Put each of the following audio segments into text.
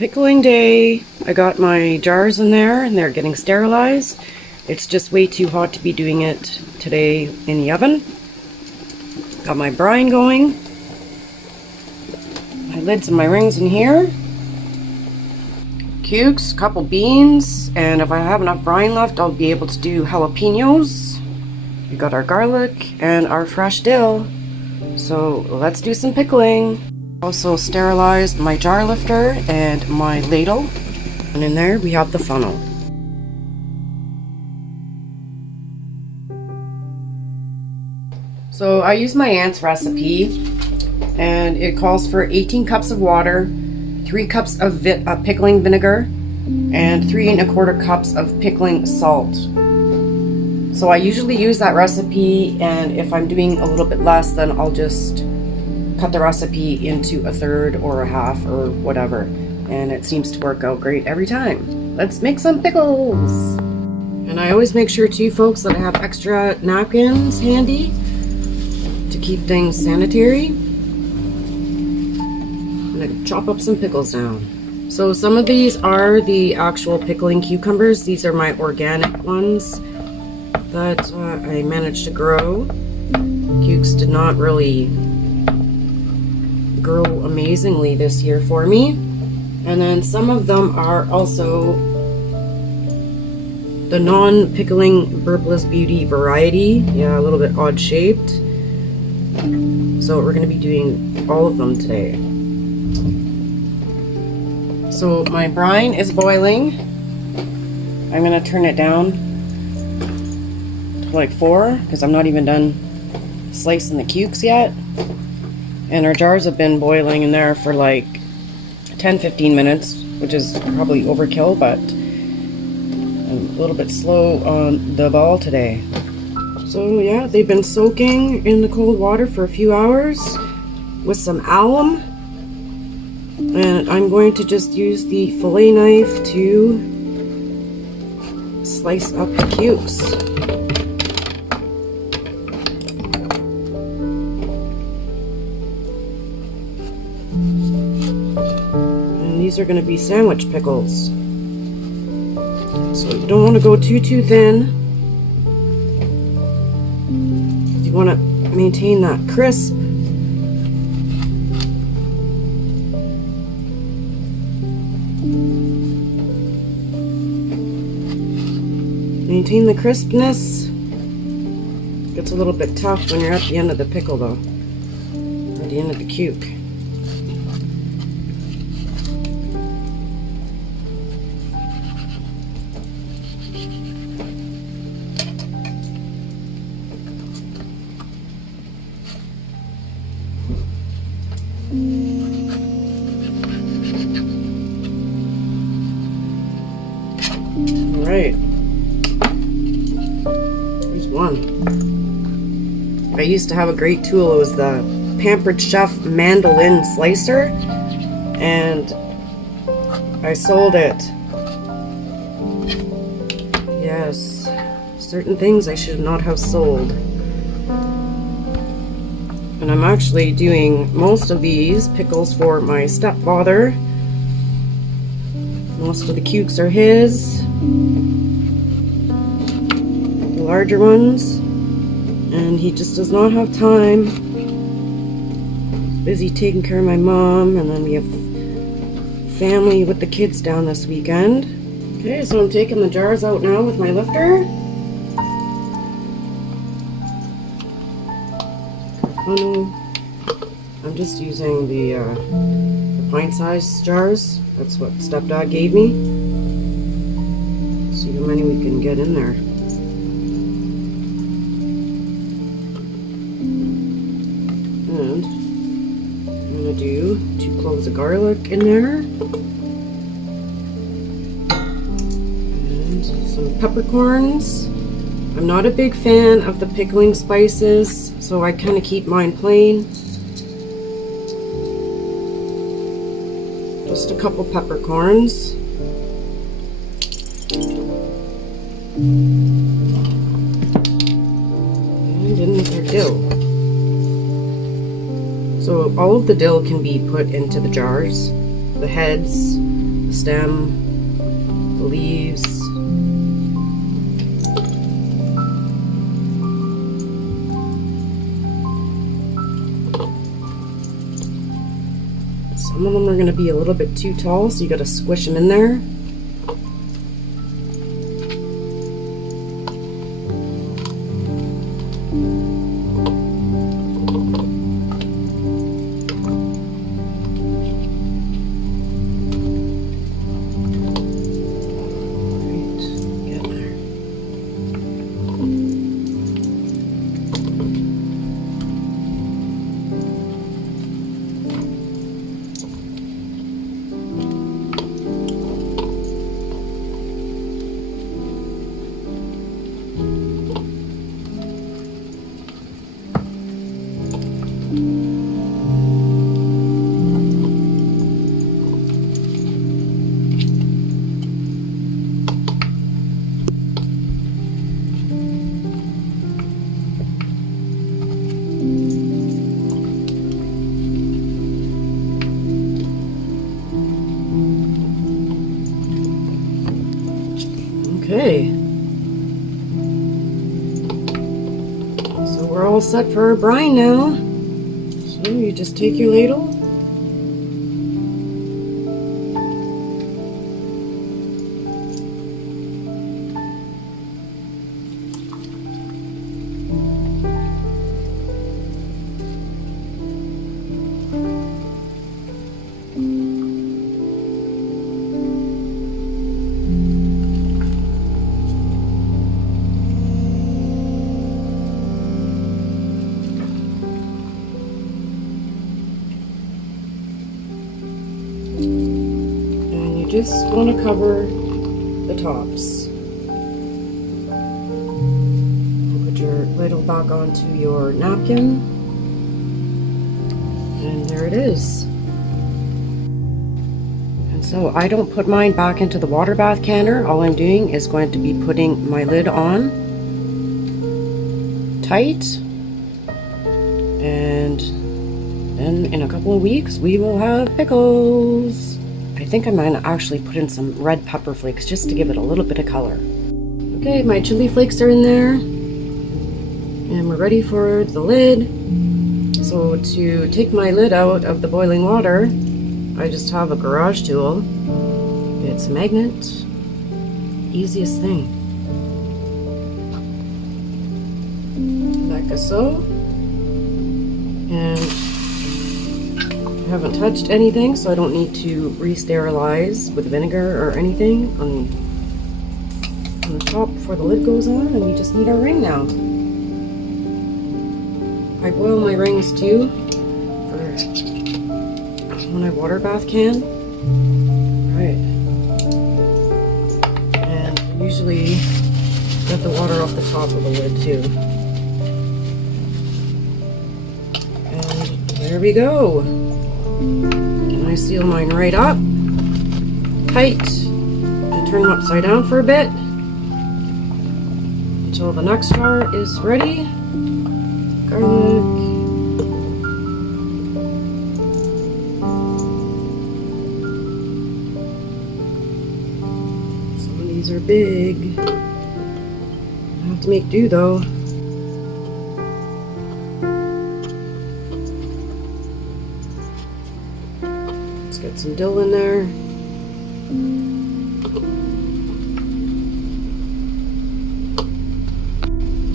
Pickling day. I got my jars in there and they're getting sterilized. It's just way too hot to be doing it today in the oven. Got my brine going. My lids and my rings in here. Cukes, couple beans, and if I have enough brine left, I'll be able to do jalapenos. We got our garlic and our fresh dill. So let's do some pickling. Also sterilized my jar lifter and my ladle. And in there we have the funnel. So I use my aunt's recipe and it calls for 18 cups of water, 3 cups of pickling vinegar, and 3 1/4 cups of pickling salt. So I usually use that recipe, and if I'm doing a little bit less, then I'll just cut the recipe into a third or a half or whatever. And it seems to work out great every time. Let's make some pickles! And I always make sure too, folks, that I have extra napkins handy to keep things sanitary. I'm gonna chop up some pickles down. So some of these are the actual pickling cucumbers. These are my organic ones that I managed to grow. Cukes did not really grow amazingly this year for me. And then some of them are also the non-pickling Burpless Beauty variety. Yeah, a little bit odd shaped. So we're going to be doing all of them today. So my brine is boiling. I'm going to turn it down to like 4 because I'm not even done slicing the cukes yet. And our jars have been boiling in there for like 10-15 minutes, which is probably overkill, but I'm a little bit slow on the ball today. So yeah, they've been soaking in the cold water for a few hours with some alum. And I'm going to just use the fillet knife to slice up the cukes. These are going to be sandwich pickles. So you don't want to go too thin. You want to maintain that crisp. Maintain the crispness. Gets a little bit tough when you're at the end of the pickle though. Or the end of the cuke. Alright, there's one. I used to have a great tool. It was the Pampered Chef mandolin slicer, and I sold it. Yes, certain things I should not have sold. And I'm actually doing most of these pickles for my stepfather. Most of the cukes are his, the larger ones, and he just does not have time. He's busy taking care of my mom, and then we have family with the kids down this weekend. Okay, so I'm taking the jars out now with my lifter. I'm just using the pint-sized jars. That's what stepdad gave me. See how many we can get in there. And I'm going to do 2 cloves of garlic in there. And some peppercorns. I'm not a big fan of the pickling spices, so I kind of keep mine plain. Just a couple peppercorns. And in with our dill. So all of the dill can be put into the jars. The heads, the stem, the leaves. Some of them are going to be a little bit too tall, so you got to squish them in there. Okay, so we're all set for our brine now. So you just take your ladle, just want to cover the tops. Put your ladle back onto your napkin, and there it is. And so I don't put mine back into the water bath canner. All I'm doing is going to be putting my lid on tight, and then in a couple of weeks we will have pickles. I think I might actually put in some red pepper flakes just to give it a little bit of color. Okay, my chili flakes are in there, and we're ready for the lid. So to take my lid out of the boiling water, I just have a garage tool. It's a magnet. Easiest thing. Like so. And I haven't touched anything, so I don't need to re-sterilize with vinegar or anything on the top before the lid goes on, and we just need our ring now. I boil my rings too for when I water bath can. Right. And usually get the water off the top of the lid too. And there we go. And I seal mine right up, tight, and turn them upside down for a bit until the next jar is ready. Garlic. Some of these are big. I have to make do though. Get some dill in there.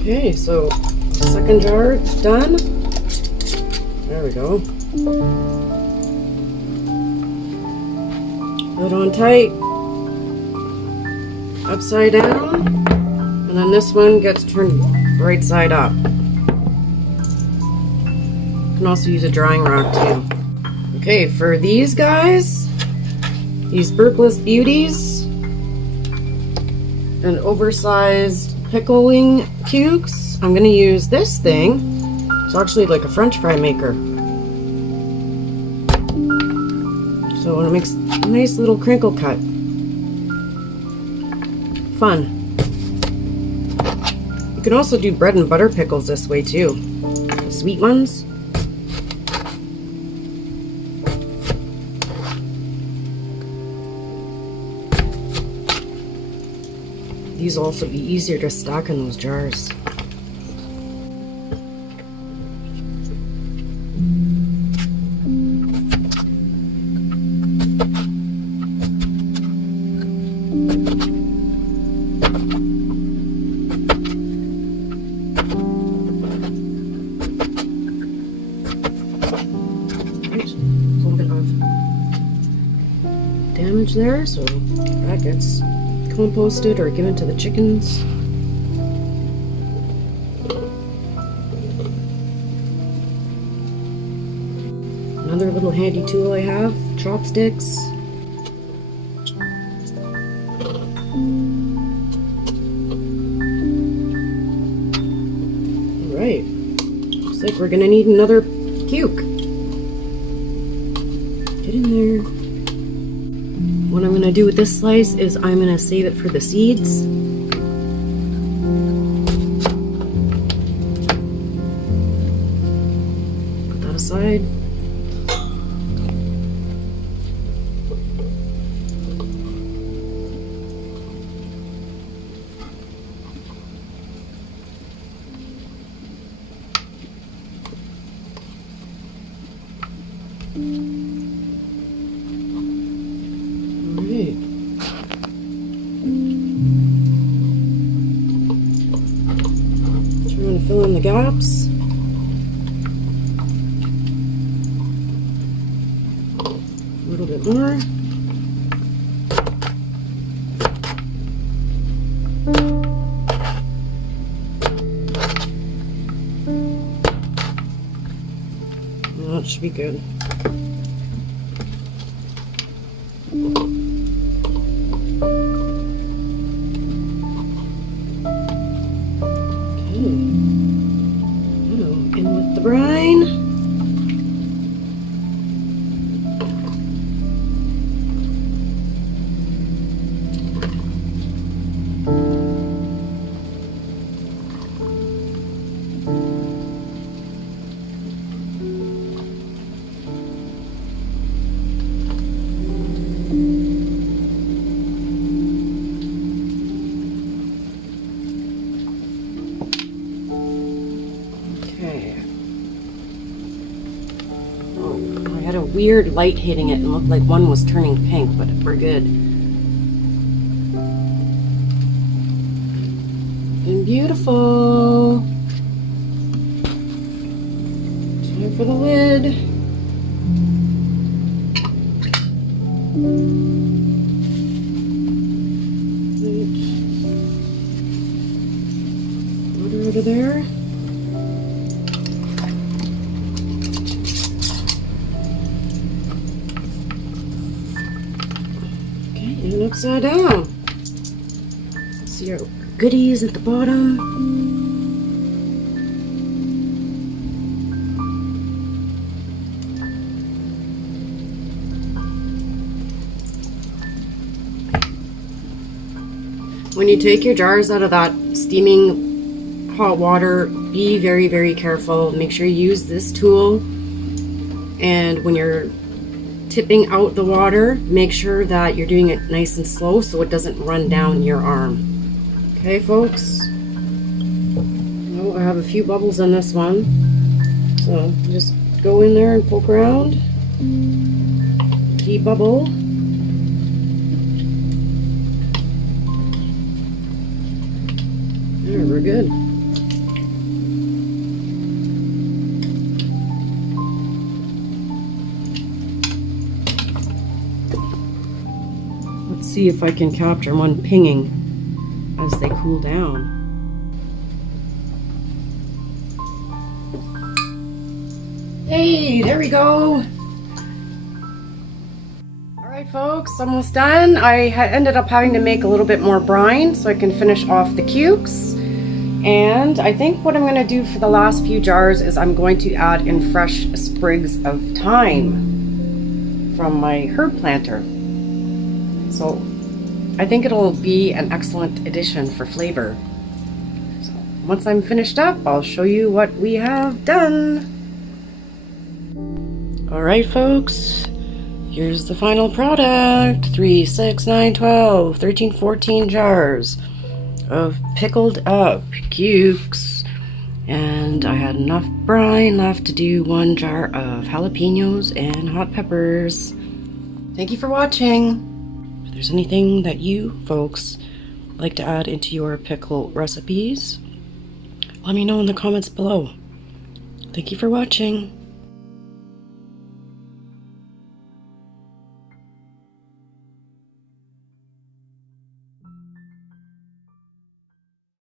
Okay, so second jar is done. There we go. Put it on tight, upside down, and then this one gets turned right side up. You can also use a drying rack too. Okay, for these guys, these burpless beauties, and oversized pickling cubes, I'm gonna use this thing. It's actually like a French fry maker. So it makes a nice little crinkle cut. Fun. You can also do bread and butter pickles this way too. The sweet ones. These will also be easier to stock in those jars. Damage there, so that gets composted or given to the chickens. Another little handy tool I have, chopsticks. Alright, looks like we're gonna need another cuke. Get in there. What I'm going to do with this slice is I'm going to save it for the seeds. Put that aside. Trying to fill in the gaps. A little bit more. Well, that should be good. In with the brine. I had a weird light hitting it and looked like one was turning pink, but we're good. And beautiful. Time for the lid. Water out of there. And upside down. See our goodies at the bottom. When you take your jars out of that steaming hot water, be very, very careful. Make sure you use this tool. And when you're tipping out the water, make sure that you're doing it nice and slow so it doesn't run down your arm. Okay, folks? Oh, I have a few bubbles in this one. So just go in there and poke around. Debubble. There, we're good. Let's see if I can capture one pinging as they cool down. Hey, there we go. Alright folks, almost done. I ended up having to make a little bit more brine so I can finish off the cukes. And I think what I'm going to do for the last few jars is I'm going to add in fresh sprigs of thyme from my herb planter. So I think it'll be an excellent addition for flavor. So once I'm finished up, I'll show you what we have done. Alright folks, here's the final product. 3, 6, 9, 12, 13, 14 jars. of pickled up cukes. And I had enough brine left to do 1 jar of jalapenos and hot peppers. Thank you for watching. If there's anything that you folks like to add into your pickle recipes, let me know in the comments below. Thank you for watching.